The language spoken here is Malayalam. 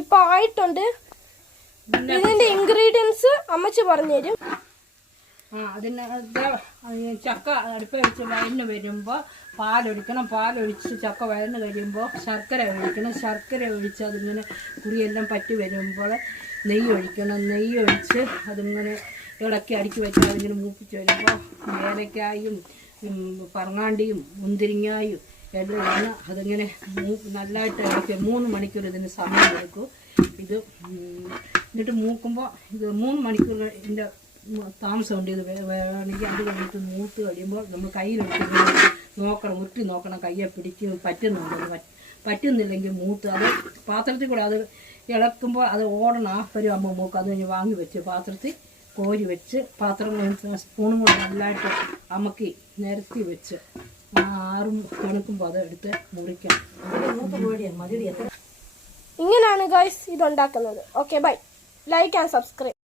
ഇപ്പൊ ആയിട്ടുണ്ട്. ഇതിന്റെ ഇൻഗ്രീഡിയൻസ് അമ്മച്ചി പറഞ്ഞുതരും. അതിന് ചക്ക അടുപ്പ് വെച്ച് വഴന്ന് വരുമ്പോൾ പാലൊഴിക്കണം. പാലൊഴിച്ച് ചക്ക വഴന്ന് കഴിയുമ്പോൾ ശർക്കര ഒഴിക്കണം. ശർക്കര ഒഴിച്ച് അതിങ്ങനെ കുറിയെല്ലാം പറ്റി വരുമ്പോൾ നെയ്യ് ഒഴിക്കണം. നെയ്യ് ഒഴിച്ച് അതിങ്ങനെ ഇളക്കി അടുക്കി വെച്ച് അതിങ്ങനെ മൂപ്പിച്ച് വരുമ്പോൾ ഏലക്കായും പറങ്ങാണ്ടിയും മുന്തിരിങ്ങായും എല്ലാം ഇങ്ങനെ അതിങ്ങനെ നല്ലതായിട്ട് ഇളക്കി 3 മണിക്കൂർ ഇതിന് സമയം എടുക്കും. ഇത് എന്നിട്ട് മൂക്കുമ്പോൾ ഇത് 3 മണിക്കൂർ ഇതിൻ്റെ താമസമുണ്ട്. ഇത് വേണമെങ്കിൽ അത് കഴിഞ്ഞിട്ട് മൂത്ത് കഴിയുമ്പോൾ നമ്മൾ കയ്യിലെടുത്ത് നോക്കണം, ഉരുട്ടി നോക്കണം, കയ്യെ പിടിച്ച് പറ്റുന്നുണ്ടോ. പറ്റുന്നില്ലെങ്കിൽ മൂത്ത് അത് പാത്രത്തിൽ കൂടെ അത് ഇളക്കുമ്പോൾ അത് ഓടണം. ആ പരിവാകുമ്പോൾ മൂക്ക് അത് കഴിഞ്ഞ് വാങ്ങി വെച്ച് പാത്രത്തിൽ കോരി വെച്ച് പാത്രം സ്പൂണും കൊണ്ട് നല്ലതായിട്ട് അമക്കി നിരത്തി വെച്ച് ആറും തണുക്കുമ്പോൾ അത് എടുത്ത് മുറിക്കണം. ഇങ്ങനെയാണ് ഗൈസ് ഇതുണ്ടാക്കുന്നത്. Okay bye. Like and subscribe.